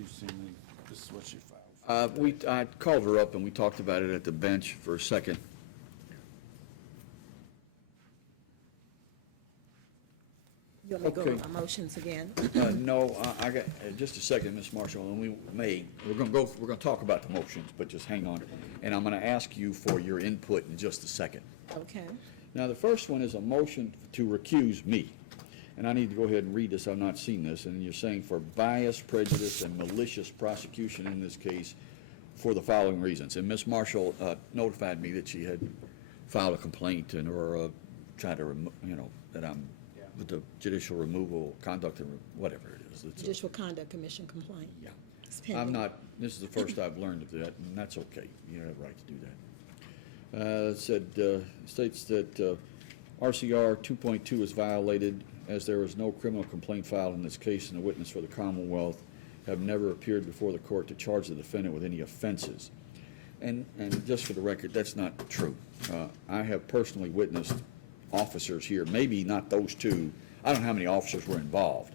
you've seen me, this is what she filed. I called her up and we talked about it at the bench for a second. You want me to go Okay. over my motions again? No, I got, just a second, Ms. Marshall, and we're going to talk about the motions, but just hang on. And I'm going to ask you for your input in just a second. Okay. Now, the first one is a motion to recuse me. And I need to go ahead and read this. I've not seen this. And you're saying for bias, prejudice, and malicious prosecution in this case for the following reasons. And Ms. Marshall notified me that she had filed a complaint or tried to, that I'm with the judicial removal, conduct, and whatever it is. It's Judicial Conduct Commission complaint. Yeah. It's pending. I'm not, this is the first I've learned of that, and that's okay. You have a right to do that. States that RCR 2.2 is violated as there is no criminal complaint filed in this case, and the witness for the Commonwealth have never appeared before the court to charge the defendant with any offenses. And just for the record, that's not true. I have personally witnessed officers here, maybe not those two. I don't know how many officers were involved.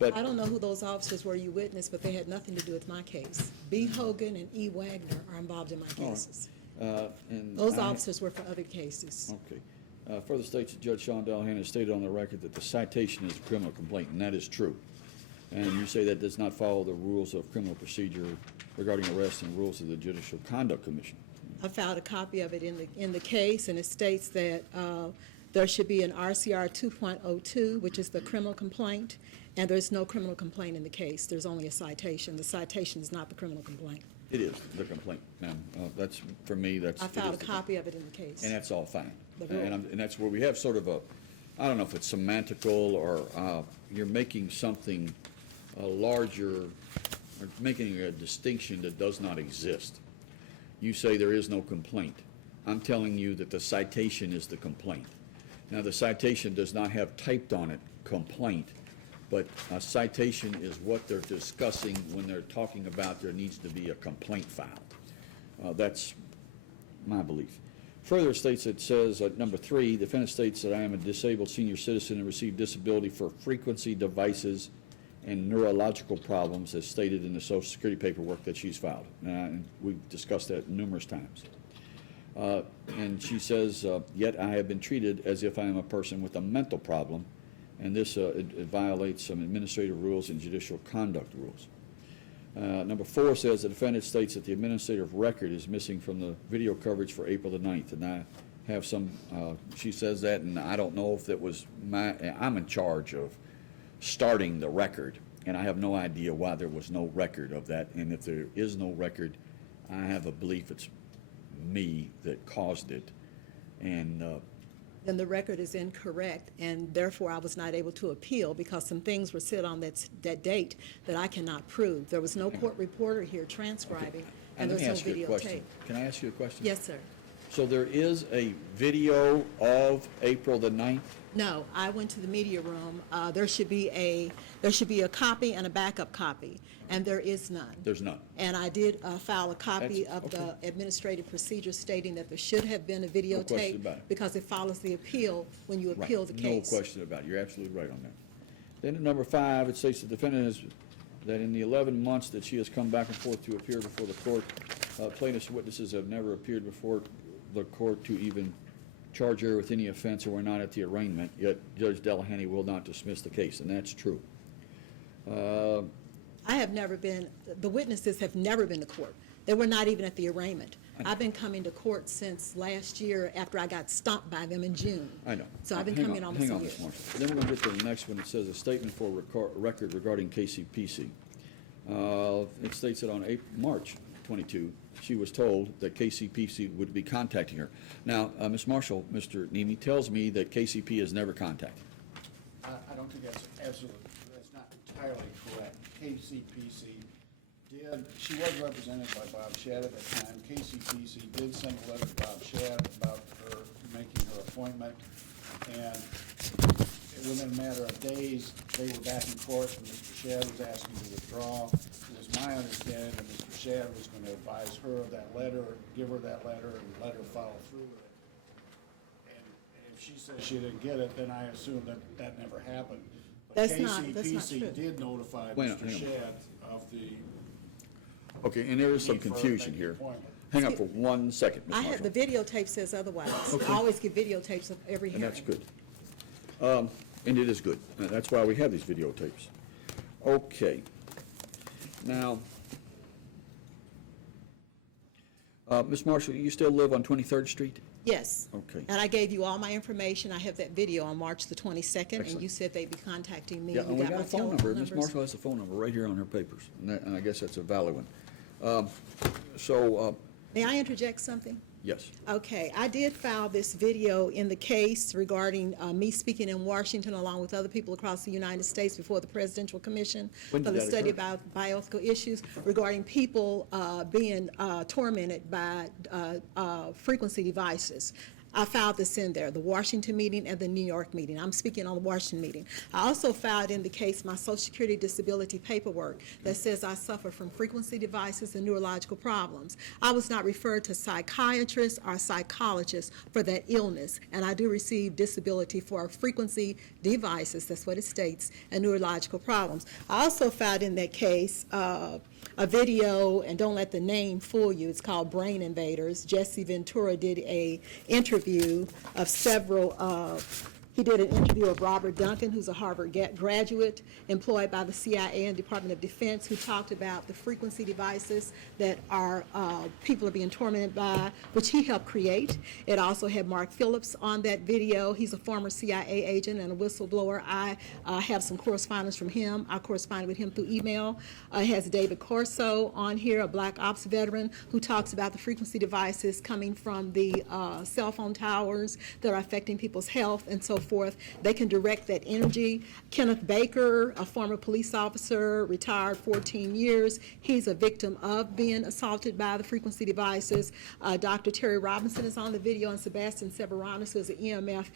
But I don't know who those officers were you witnessed, but they had nothing to do with my case. B. Hogan and E. Wagner are involved in my cases. and Those I- officers were for other cases. Okay. Further states that Judge Sean Delahan has stated on the record that the citation is a criminal complaint, and that is true. And you say that does not follow the rules of criminal procedure regarding arrest and rules of the Judicial Conduct Commission. I filed a copy of it in the case, and it states that there should be an RCR 2.02, which is the criminal complaint, and there's no criminal complaint in the case. There's only a citation. The citation is not the criminal complaint. It is the complaint, ma'am. That's, for me, that's. I filed a it is the- copy of it in the case. And that's all fine. The rule. And that's where we have sort of a, I don't know if it's semantical or you're making something larger, or making a distinction that does not exist. You say there is no complaint. I'm telling you that the citation is the complaint. Now, the citation does not have typed on it complaint, but a citation is what they're discussing when they're talking about there needs to be a complaint filed. That's my belief. Further states, it says, number 3, defendant states that I am a disabled senior citizen and receive disability for frequency devices and neurological problems as stated in the Social Security paperwork that she's filed. And we've discussed that numerous times. And she says, yet I have been treated as if I am a person with a mental problem, and this it violates some administrative rules and judicial conduct rules. Number 4 says the defendant states that the administrative record is missing from the video coverage for April the 9th, and I have some, she says that, and I don't know if that was I'm in charge of starting the record, and I have no idea why there was no record of that, and if there is no record, I have a belief it's me that caused it, and Then the record is incorrect, and therefore I was not able to appeal because some things were said on that date that I cannot prove. There was no court reporter here transcribing, and let there's me no ask you a question. videotape. Can I ask you a question? Yes, sir. So there is a video of April the 9th? No, I went to the media room. There should be a copy and a backup copy, and there is none. There's none. And I did file a copy That's- of the administrative procedure stating that there should have been a question videotape about it. because it follows the appeal when you Right. appeal the case. No question about it. You're absolutely right on that. Then at number 5, it states the defendant has, that in the 11 months that she has come back and forth to appear before the court, plaintiff's witnesses have never appeared before the court to even charge her with any offense or were not at the arraignment, yet Judge Delahanty will not dismiss the case, and that's true. I have never been, the witnesses have never been to court. They were not even at the arraignment. I've been coming to court since last year after I got stomped by them in June. I know. So I've been Hang coming on, almost a Hang on, year. Ms. Marshall. Then we're going to get to the next one. It says a statement for record regarding KCPC. It states that on March 22, she was told that KCPC would be contacting her. Now, Ms. Marshall, Mr. Nemi tells me that KCP has never contacted. I don't think that's not entirely correct. KCPC did, she was represented by Bob Shadd at the time. KCPC did send a letter to Bob Shadd about her making her appointment, and within a matter of days, they were back in court, and Mr. Shadd was asking to withdraw. It was my understanding that Mr. Shadd was going to advise her of that letter, give her that letter, and let her follow through with it. And if she says she didn't get it, then I assume that that never happened. But That's not true. KCPC did notify Wait a Mr. minute, hang on. Shad of the Okay, and there is some need for confusion an here. appointment. Hang on for 1 second, Ms. I have, the Marshall. videotape says otherwise. Okay. I always give videotapes of every And hearing. that's good. And it is good. And that's why we have these videotapes. Okay. Now, Ms. Marshall, you still live on 23rd Street? Yes. Okay. And I gave you all my information. I have that video on March the 22nd, and Excellent. you said they'd be contacting me. Yeah, You and we got got my a phone telephone number. Ms. numbers? Marshall has a phone number right here on her papers, and I guess that's a valid one. So, May I interject something? yes. Okay, I did file this video in the case regarding me speaking in Washington along with other people across the United States before the Presidential Commission When for did the that study occur? about bioethical issues regarding people being tormented by frequency devices. I filed this in there, the Washington meeting and the New York meeting. I'm speaking on the Washington meeting. I also filed in the case my Social Security disability paperwork that says I suffer from frequency devices and neurological problems. I was not referred to psychiatrists or psychologists for that illness, and I do receive disability for frequency devices, that's what it states, and neurological problems. I also filed in that case a video, and don't let the name fool you, it's called Brain Invaders. Jesse Ventura did a interview of several he did an interview of Robert Duncan, who's a Harvard graduate employed by the CIA and Department of Defense, who talked about the frequency devices that our people are being tormented by, which he helped create. It also had Mark Phillips on that video. He's a former CIA agent and a whistleblower. I have some correspondence from him. I corresponded with him through email. It has David Corso on here, a black ops veteran, who talks about the frequency devices coming from the cell phone towers that are affecting people's health and so forth. They can direct that energy. Kenneth Baker, a former police officer, retired 14 years. He's a victim of being assaulted by the frequency devices. Dr. Terry Robinson is on the video, and Sebastian Severanos, who is an EMF,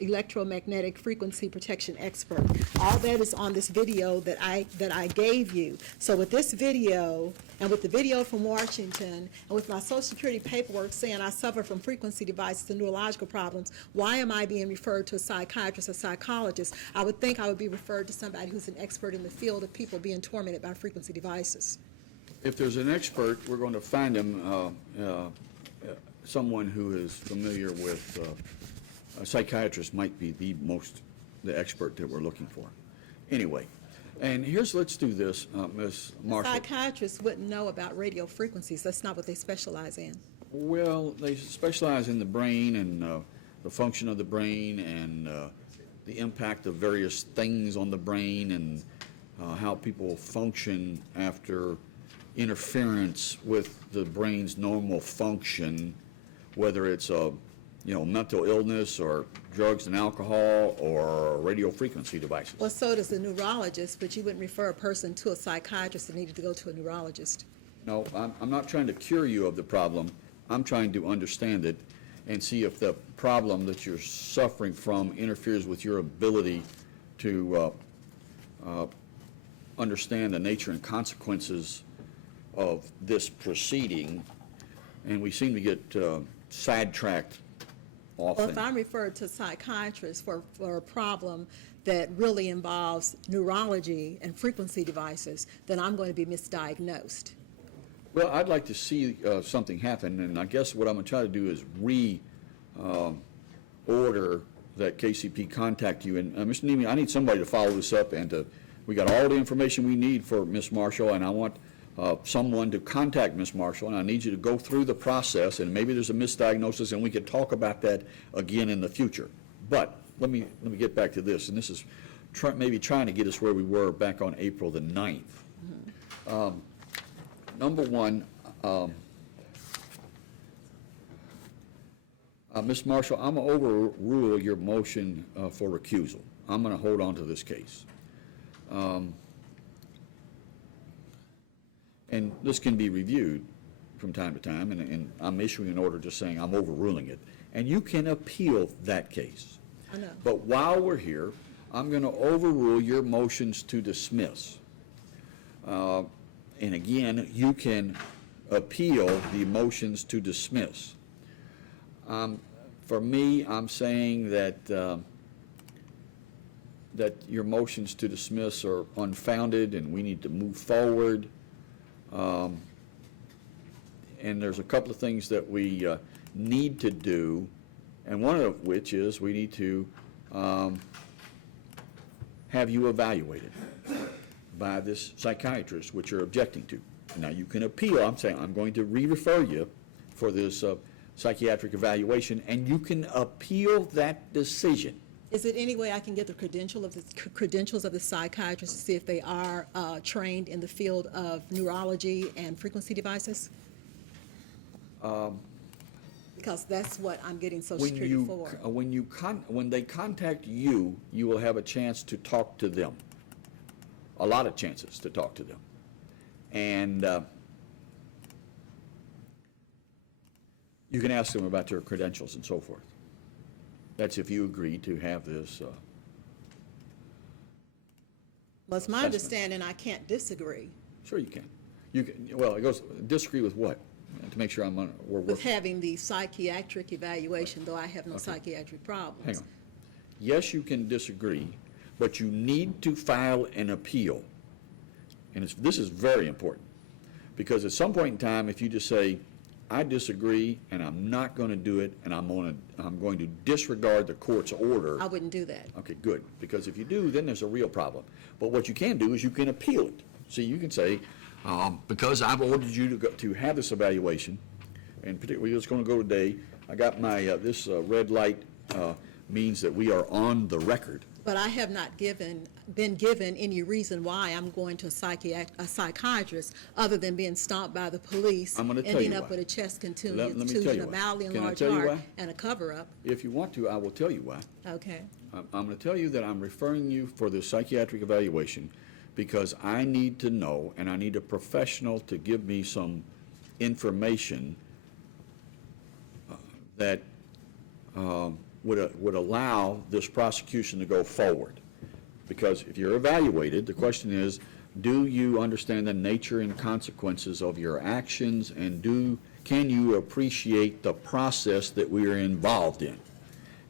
electromagnetic frequency protection expert. All that is on this video that I gave you. So with this video, and with the video from Washington, and with my Social Security paperwork saying I suffer from frequency devices and neurological problems, why am I being referred to a psychiatrist or psychologist? I would think I would be referred to somebody who's an expert in the field of people being tormented by frequency devices. If there's an expert, we're going to find him, someone who is familiar with, a psychiatrist might be the expert that we're looking for. Anyway, and let's do this, Ms. Marshall. Psychiatrists wouldn't know about radio frequencies. That's not what they specialize in. Well, they specialize in the brain and the function of the brain and the impact of various things on the brain and how people function after interference with the brain's normal function, whether it's a mental illness or drugs and alcohol or radio frequency devices. Well, so does a neurologist, but you wouldn't refer a person to a psychiatrist that needed to go to a neurologist. No, I'm not trying to cure you of the problem. I'm trying to understand it and see if the problem that you're suffering from interferes with your ability to understand the nature and consequences of this proceeding. And we seem to get sidetracked Well, often. if I'm referred to a psychiatrist for a problem that really involves neurology and frequency devices, then I'm going to be misdiagnosed. Well, I'd like to see something happen, and I guess what I'm going to try to do is order that KCP contact you. And Mr. Nemi, I need somebody to follow this up, and we got all the information we need for Ms. Marshall, and I want someone to contact Ms. Marshall, and I need you to go through the process, and maybe there's a misdiagnosis, and we could talk about that again in the future. But let me get back to this, and this is maybe trying to get us where we were back on April the 9th. Mm-hmm. Number one, Ms. Marshall, I'm going to overrule your motion for recusal. I'm going to hold on to this case. And this can be reviewed from time to time, and I'm issuing an order just saying I'm overruling it. And you can appeal that case. I know. But while we're here, I'm going to overrule your motions to dismiss. And again, you can appeal the motions to dismiss. For me, I'm saying that that your motions to dismiss are unfounded and we need to move forward. And there's a couple of things that we need to do, and one of which is we need to have you evaluated by this psychiatrist, which you're objecting to. Now, you can appeal. I'm saying I'm going to re-refer you for this psychiatric evaluation, and you can appeal that decision. Is it any way I can get the credentials of the psychiatrist to see if they are trained in the field of neurology and frequency devices? Because that's what I'm getting Social Security for. When they contact you, you will have a chance to talk to them. A lot of chances to talk to them. And you can ask them about their credentials and so forth. That's if you agree to have this. Well, it's my understanding I can't disagree Sure you can. You can. Well, it goes, disagree with what? To make sure we're with having the psychiatric evaluation, though I have no psychiatric problems. Hang on. Yes, you can disagree, but you need to file an appeal. And this is very important, because at some point in time, if you just say, I disagree, and I'm not going to do it, and I'm going to disregard the court's order. I wouldn't do that. Okay, good, because if you do, then there's a real problem. But what you can do is you can appeal it. See, you can say, because I've ordered you to have this evaluation, and particularly it's going to go today, I got my, this red light means that we are on the record. But I have not been given any reason why I'm going to a psychiatrist other than being stomped by the police, I'm gonna tell ending you up why. with a chest Let me contusion, tell you a why. mildly Can I enlarged tell you heart, why? and a cover-up. If you want to, I will tell you why. Okay. I'm going to tell you that I'm referring you for the psychiatric evaluation because I need to know, and I need a professional to give me some information that would allow this prosecution to go forward. Because if you're evaluated, the question is, do you understand the nature and consequences of your actions, and can you appreciate the process that we are involved in?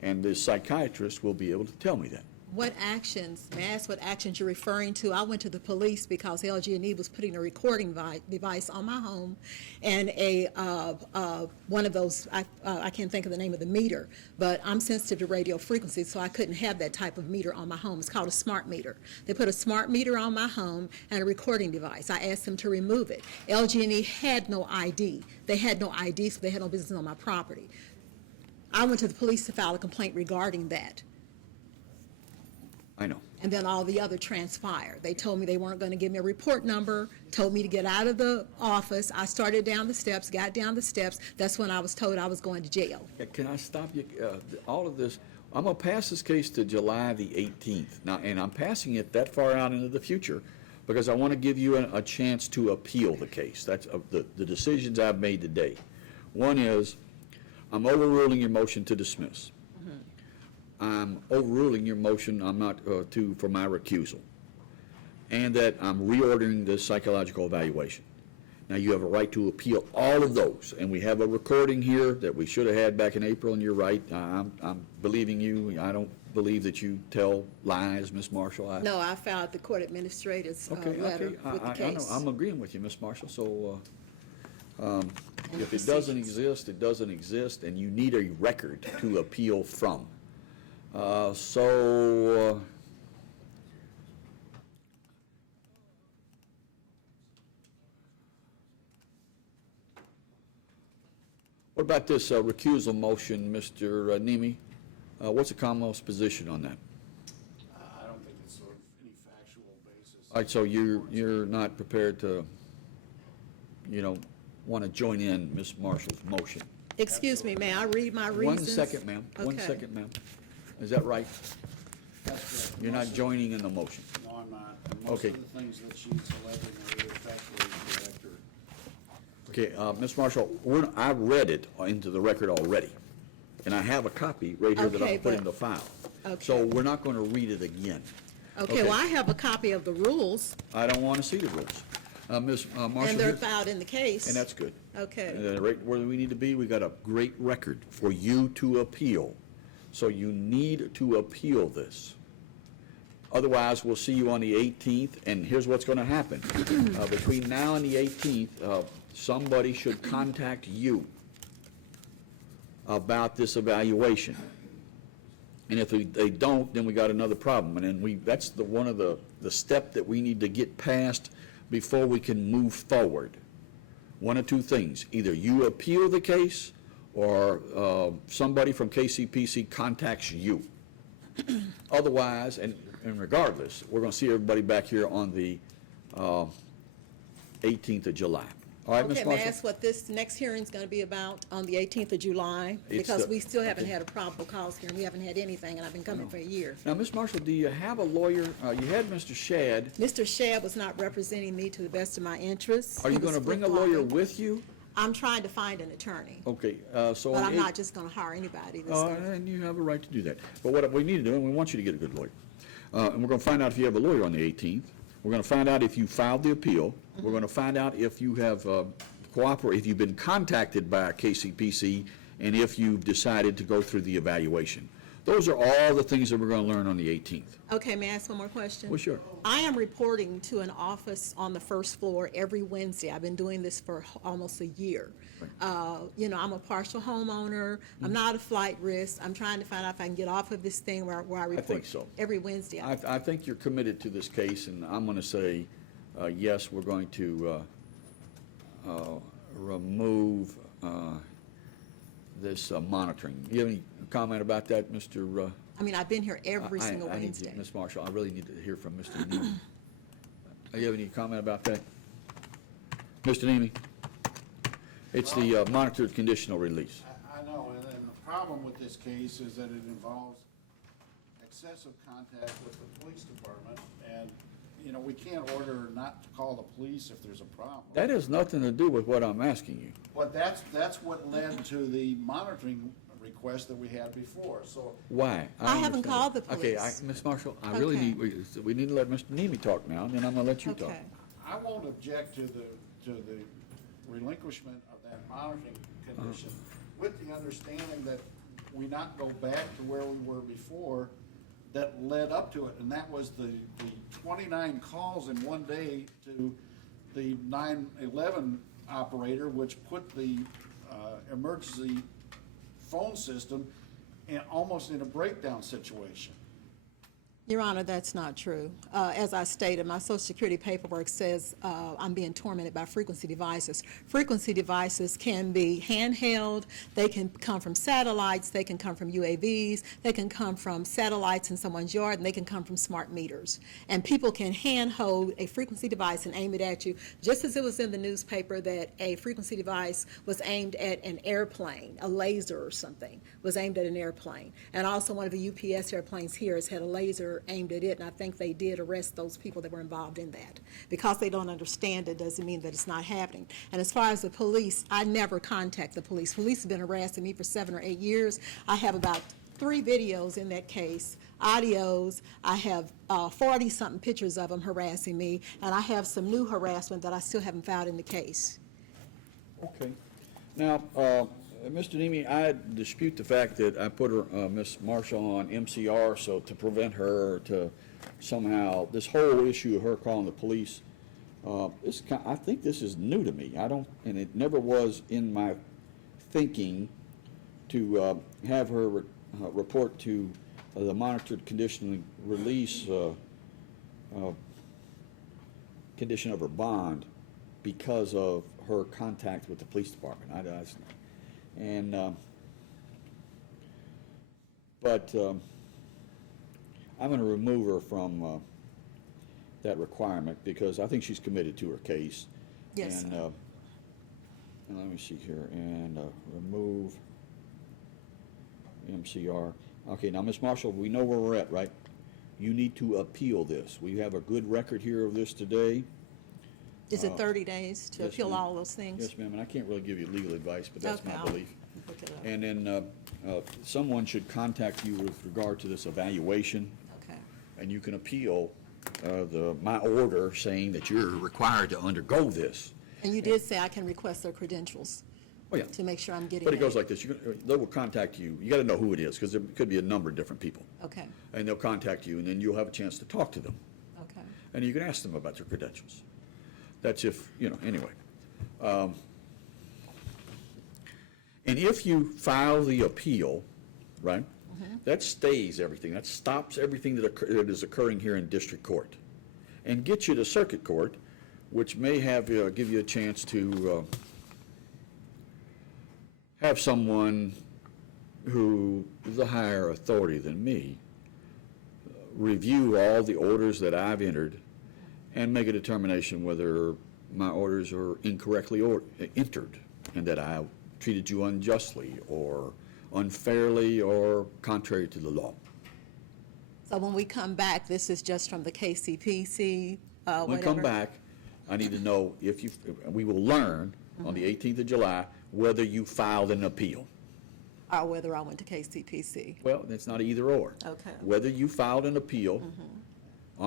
And the psychiatrist will be able to tell me that. What actions, may I ask what actions you're referring to? I went to the police because LG&E was putting a recording device on my home, and one of those, I can't think of the name of the meter, but I'm sensitive to radio frequencies, so I couldn't have that type of meter on my home. It's called a smart meter. They put a smart meter on my home and a recording device. I asked them to remove it. LG&E had no ID. They had no ID, so they had no business on my property. I went to the police to file a complaint regarding that. I know. And then all the other transpired. They told me they weren't going to give me a report number, told me to get out of the office. I started down the steps, got down the steps. That's when I was told I was going to jail. Can I stop you? All of this, I'm going to pass this case to July the 18th. Now, and I'm passing it that far out into the future because I want to give you a chance to appeal the case. That's the decisions I've made today. One is, I'm overruling your motion to dismiss. I'm overruling your motion for my recusal, and that I'm reordering the psychological evaluation. Now, you have a right to appeal all of those, and we have a recording here that we should have had back in April, and you're right. I'm believing you. I don't believe that you tell lies, Ms. Marshall. No, I filed the court administrator's letter with the case. I know. I'm agreeing with you, Ms. Marshall. So if it doesn't exist, it doesn't exist, and you need a record to appeal from. What about this recusal motion, Mr. Nemi? What's the Commonwealth's position on that? I don't think it's sort of any factual basis. All right, so you're not prepared to, want to join in Ms. Marshall's motion? Excuse me, may I read my reasons? 1 second, ma'am. Okay. 1 second, ma'am. Is that right? That's correct. You're not joining in the motion? No, I'm not. And most Okay. of the things that she's alleging are factually correct. Okay, Ms. Marshall, I've read it into the record already, and I have a copy right here that Okay, I'll put but- in the file. Okay. So we're not going to read it again. Okay, well, I have a copy of the rules, I don't want to see the rules. Ms. Marshall, and they're here- filed in the case. and that's good. Okay. And right where we need to be, we got a great record for you to appeal. So you need to appeal this. Otherwise, we'll see you on the 18th, and here's what's going to happen. Between now and the 18th, somebody should contact you about this evaluation. And if they don't, then we got another problem. And then that's one of the step that we need to get past before we can move forward. One of two things: either you appeal the case, or somebody from KCPC contacts you. Otherwise, and regardless, we're going to see everybody back here on the 18th of July. All right, Ms. Okay, Marshall? may I ask what this next hearing's going to be about on the 18th of July? It's Because the- we still haven't okay. had a probable cause hearing. We haven't had anything, and I've been coming for a year. Now, Ms. Marshall, do you have a lawyer? You had Mr. Shad. Mr. Shad was not representing me to the best of my interests. Are He you going was to bring a flip-flopping. lawyer with you? I'm trying to find an attorney, Okay, so. but on I'm the not just going to hire anybody this time. And you have a right to do that. But what we need to do, and we want you to get a good lawyer. And we're going to find out if you have a lawyer on the 18th. We're going to find out if you filed the appeal. We're going to find out if you have if you've been contacted by KCPC, and if you've decided to go through the evaluation. Those are all the things that we're going to learn on the 18th. Okay, may I ask one more question? Well, sure. I am reporting to an office on the first floor every Wednesday. I've been doing this for almost a year. You know, I'm a partial homeowner. I'm not a flight risk. I'm trying to find out if I can get off of this thing where I report. think so. Every Wednesday. I think you're committed to this case, and I'm going to say, yes, we're going to remove this monitoring. You have any comment about that, Mr.? I mean, I've been here every single I need Wednesday. to, Ms. Marshall, I really need to hear from Mr. Nemi. Do you have any comment about that? Mr. Nemi? It's the monitored conditional release. I know, and then the problem with this case is that it involves excessive contact with the police department, and, you know, we can't order not to call the police if there's a problem. That has nothing to do with what I'm asking you. But that's what led to the monitoring request that we had before, so. Why? I haven't understand called that. the Okay, police. Ms. Marshall, I really Okay. we need to let Mr. Nemi talk now, and then I'm going to let you talk. Okay. I won't object to the relinquishment of that monitoring condition with the understanding that we not go back to where we were before that led up to it, and that was the 29 calls in one day to the 911 operator, which put the emergency phone system almost in a breakdown situation. Your Honor, that's not true. As I stated, my Social Security paperwork says I'm being tormented by frequency devices. Frequency devices can be handheld, they can come from satellites, they can come from UAVs, they can come from satellites in someone's yard, and they can come from smart meters. And people can handhold a frequency device and aim it at you, just as it was in the newspaper that a frequency device was aimed at an airplane, a laser or something was aimed at an airplane. And also one of the UPS airplanes here has had a laser aimed at it, and I think they did arrest those people that were involved in that. Because they don't understand it doesn't mean that it's not happening. And as far as the police, I never contact the police. Police have been harassing me for 7 or 8 years. I have about 3 videos in that case, audios. I have 40-something pictures of them harassing me, and I have some new harassment that I still haven't filed in the case. Okay. Now, Mr. Nemi, I dispute the fact that I put her, Ms. Marshall, on MCR so to prevent her to somehow, this whole issue of her calling the police, I think this is new to me. And it never was in my thinking to have her report to the monitored conditional release condition of her bond because of her contact with the police department. But I'm going to remove her from that requirement because I think she's committed to her case. Yes, And, sir. and let me see here, and remove MCR. Okay, now, Ms. Marshall, we know where we're at, right? You need to appeal this. We have a good record here of this today. Is it 30 days to yes, appeal ma'am. all those things? Yes, ma'am, and I can't really give you legal advice, but that's Okay, my I'll belief. look it up. And then someone should contact you with regard to this evaluation, Okay. and you can appeal my order saying that you're required to undergo this. And you did say I can request their credentials. Oh, yeah. to make sure I'm getting But it goes a- like this, they will contact you, you gotta know who it is, because there could be a number of different people. Okay, And they'll contact you, and then you'll have a chance to talk to them. okay, And you can ask them about their credentials. That's if, anyway. And if you file the appeal, right, that stays everything, that stops everything that is occurring here in district court, and gets you to circuit court, which may have, give you a chance to have someone who is a higher authority than me review all the orders that I've entered and make a determination whether my orders are incorrectly entered and that I treated you unjustly or unfairly or contrary to the law. so when we come back, this is just from the KCPC, When we whatever? come back, I need to know if we will learn on the 18th of July whether you filed an appeal. Or whether I went to KCPC. Well, it's not either or. Okay. Whether you filed an appeal I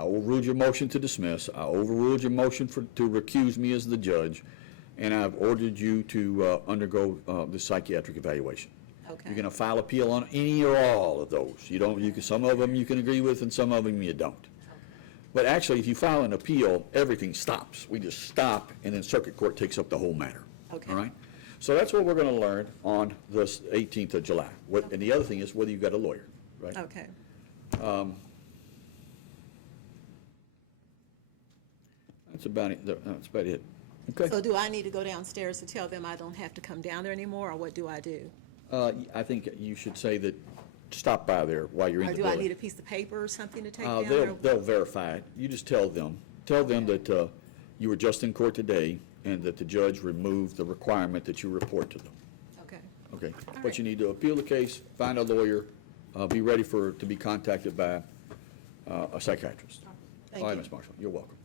overruled your motion to dismiss, I overruled your motion to recuse me as the judge, and I've ordered you to undergo the psychiatric evaluation. Okay. You're gonna file appeal on any or all of those. Some of them you can agree with and some of them you don't. But actually, if you file an appeal, everything stops. We just stop, and then circuit court takes up the whole matter. Okay. All right? So that's what we're gonna learn on the 18th of July. And the other thing is whether you've got a lawyer, right? Okay, That's about it. That's about it. Okay. so do I need to go downstairs to tell them I don't have to come down there anymore, or what do I do? I think you should say that, stop by there while you're in Or the do I building. need a piece of paper or something to take down there? They'll verify it. You just tell them that you were just in court today and that the judge removed the requirement that you report to them. Okay, Okay? All But you need to appeal the case, find a lawyer, be ready to be contacted by a psychiatrist. Thank All right, you. Ms. Marshall, you're welcome.